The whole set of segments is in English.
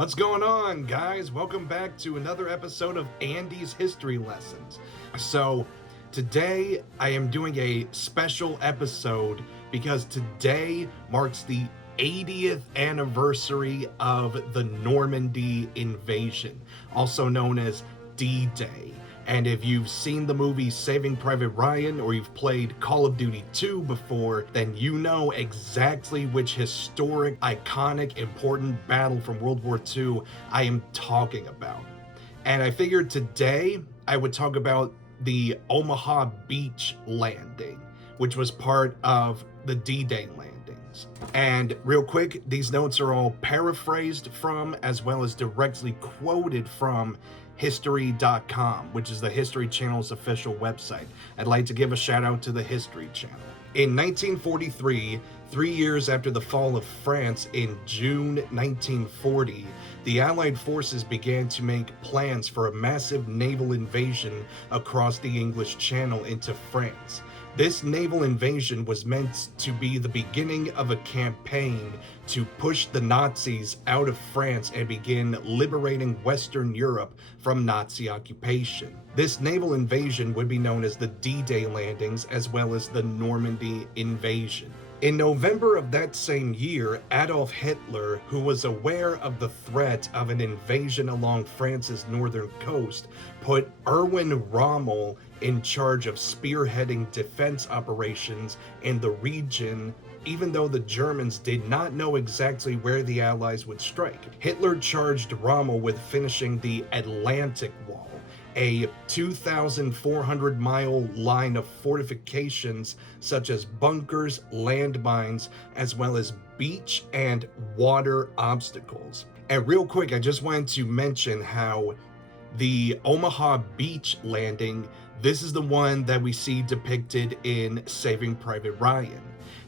What's going on, guys? Welcome back to another episode of Andy's History Lessons. So, today I am doing a special episode because today marks the 80th anniversary of the Normandy Invasion, also known as D-Day. And if you've seen the movie Saving Private Ryan or you've played Call of Duty 2 before, then you know exactly which historic, iconic, important battle from World War II I am talking about. And I figured today I would talk about the Omaha Beach Landing, which was part of the D-Day landings. And real quick, these notes are all paraphrased from as well as directly quoted from History.com, which is the History Channel's official website. I'd like to give a shout out to the History Channel. In 1943, 3 years after the fall of France in June 1940, the Allied forces began to make plans for a massive naval invasion across the English Channel into France. This naval invasion was meant to be the beginning of a campaign to push the Nazis out of France and begin liberating Western Europe from Nazi occupation. This naval invasion would be known as the D-Day landings as well as the Normandy Invasion. In November of that same year, Adolf Hitler, who was aware of the threat of an invasion along France's northern coast, put Erwin Rommel in charge of spearheading defense operations in the region, even though the Germans did not know exactly where the Allies would strike. Hitler charged Rommel with finishing the Atlantic Wall, a 2,400-mile line of fortifications such as bunkers, landmines, as well as beach and water obstacles. And real quick, I just wanted to mention how the Omaha Beach Landing, this is the one that we see depicted in Saving Private Ryan.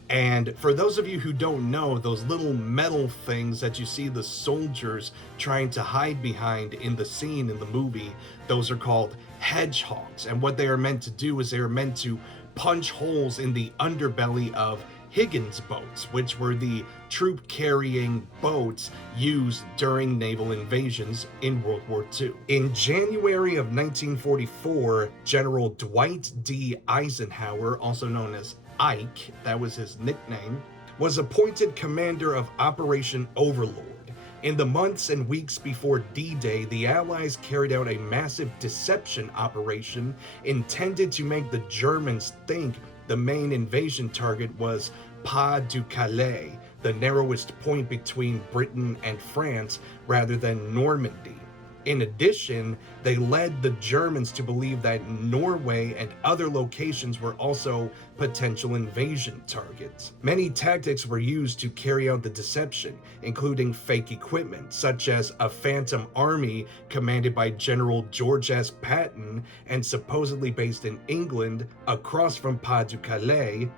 And for those of you who don't know, those little metal things that you see the soldiers trying to hide behind in the scene in the movie, those are called hedgehogs. And what they are meant to do is they are meant to punch holes in the underbelly of Higgins boats, which were the troop-carrying boats used during naval invasions in World War II. In January of 1944, General Dwight D. Eisenhower, also known as Ike, that was his nickname, was appointed commander of Operation Overlord. In the months and weeks before D-Day, the Allies carried out a massive deception operation intended to make the Germans think the main invasion target was Pas du Calais, the narrowest point between Britain and France, rather than Normandy. In addition, they led the Germans to believe that Norway and other locations were also potential invasion targets. Many tactics were used to carry out the deception, including fake equipment, such as a phantom army commanded by General George S. Patton and supposedly based in England across from Pas du Calais,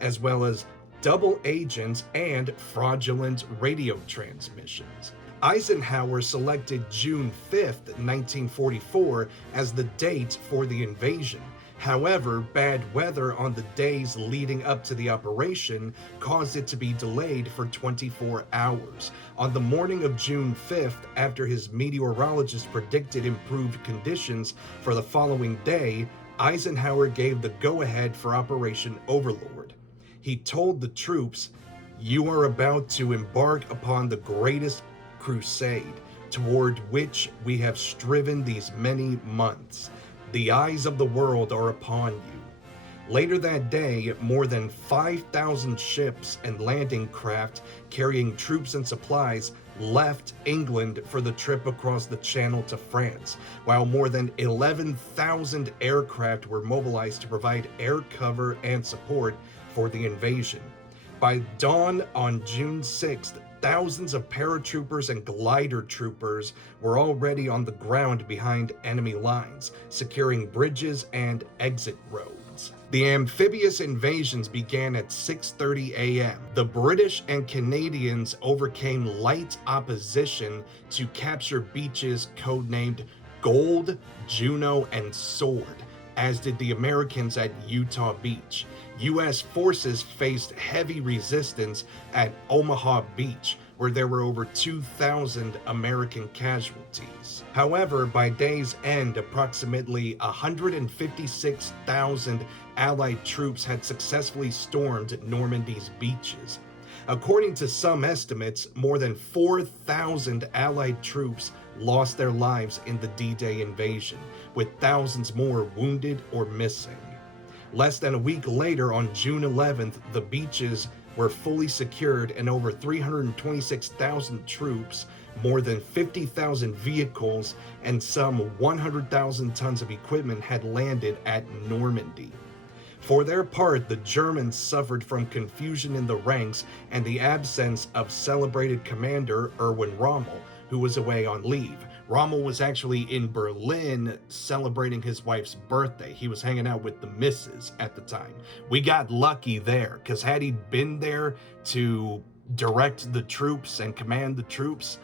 as well as double agents and fraudulent radio transmissions. Eisenhower selected June 5th, 1944 as the date for the invasion. However, bad weather on the days leading up to the operation caused it to be delayed for 24 hours. On the morning of June 5th, after his meteorologist predicted improved conditions for the following day, Eisenhower gave the go-ahead for Operation Overlord. He told the troops, "You are about to embark upon the greatest crusade toward which we have striven these many months. The eyes of the world are upon you." Later that day, more than 5,000 ships and landing craft carrying troops and supplies left England for the trip across the Channel to France, while more than 11,000 aircraft were mobilized to provide air cover and support for the invasion. By dawn on June 6th, thousands of paratroopers and glider troopers were already on the ground behind enemy lines, securing bridges and exit roads. The amphibious invasions began at 6:30 a.m. The British and Canadians overcame light opposition to capture beaches codenamed Gold, Juno, and Sword, as did the Americans at Utah Beach. U.S. forces faced heavy resistance at Omaha Beach, where there were over 2,000 American casualties. However, by day's end, approximately 156,000 Allied troops had successfully stormed Normandy's beaches. According to some estimates, more than 4,000 Allied troops lost their lives in the D-Day invasion, with thousands more wounded or missing. Less than a week later, on June 11th, the beaches were fully secured and over 326,000 troops, more than 50,000 vehicles, and some 100,000 tons of equipment had landed at Normandy. For their part, the Germans suffered from confusion in the ranks and the absence of celebrated Commander Erwin Rommel, who was away on leave. Rommel was actually in Berlin celebrating his wife's birthday. He was hanging out with the missus at the time. We got lucky there, because had he been there to direct the troops and command the troops,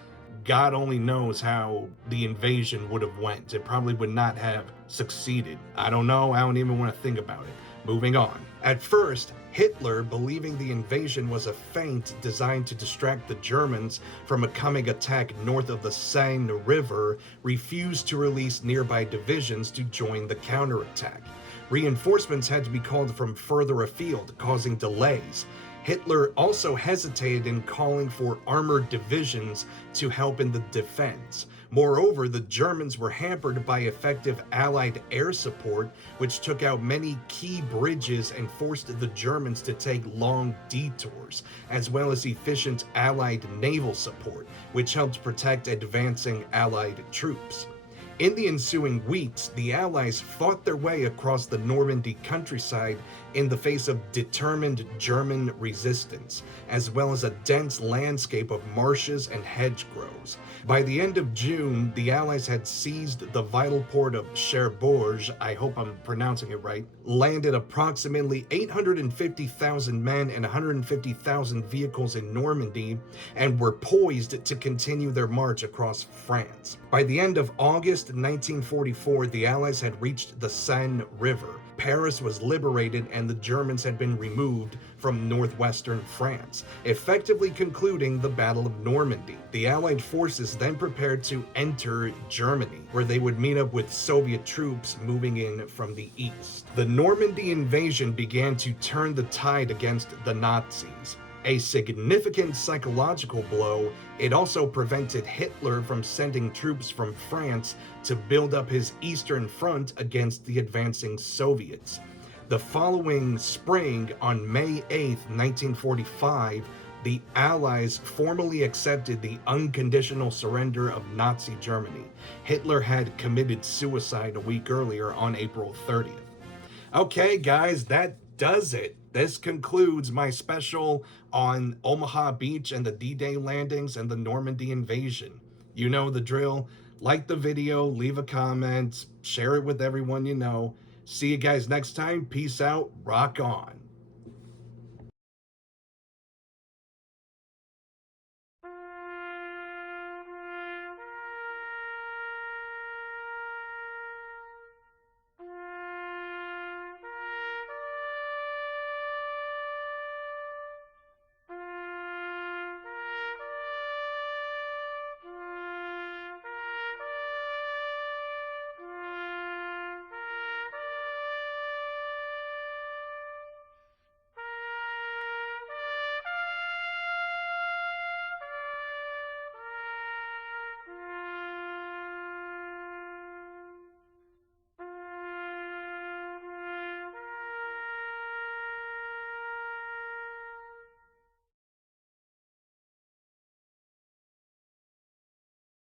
God only knows how the invasion would have went. It probably would not have succeeded. I don't know. I don't even want to think about it. Moving on. At first, Hitler, believing the invasion was a feint designed to distract the Germans from a coming attack north of the Seine River, refused to release nearby divisions to join the counterattack. Reinforcements had to be called from further afield, causing delays. Hitler also hesitated in calling for armored divisions to help in the defense. Moreover, the Germans were hampered by effective Allied air support, which took out many key bridges and forced the Germans to take long detours, as well as efficient Allied naval support, which helped protect advancing Allied troops. In the ensuing weeks, the Allies fought their way across the Normandy countryside in the face of determined German resistance, as well as a dense landscape of marshes and hedgerows. By the end of June, the Allies had seized the vital port of Cherbourg, I hope I'm pronouncing it right, landed approximately 850,000 men and 150,000 vehicles in Normandy, and were poised to continue their march across France. By the end of August 1944, the Allies had reached the Seine River. Paris was liberated and the Germans had been removed from northwestern France, effectively concluding the Battle of Normandy. The Allied forces then prepared to enter Germany, where they would meet up with Soviet troops moving in from the east. The Normandy invasion began to turn the tide against the Nazis. A significant psychological blow, it also prevented Hitler from sending troops from France to build up his Eastern Front against the advancing Soviets. The following spring, on May 8, 1945, the Allies formally accepted the unconditional surrender of Nazi Germany. Hitler had committed suicide a week earlier on April 30th. Okay, guys, that does it. This concludes my special on Omaha Beach and the D-Day landings and the Normandy invasion. You know the drill. Like the video, leave a comment, share it with everyone you know. See you guys next time. Peace out. Rock on.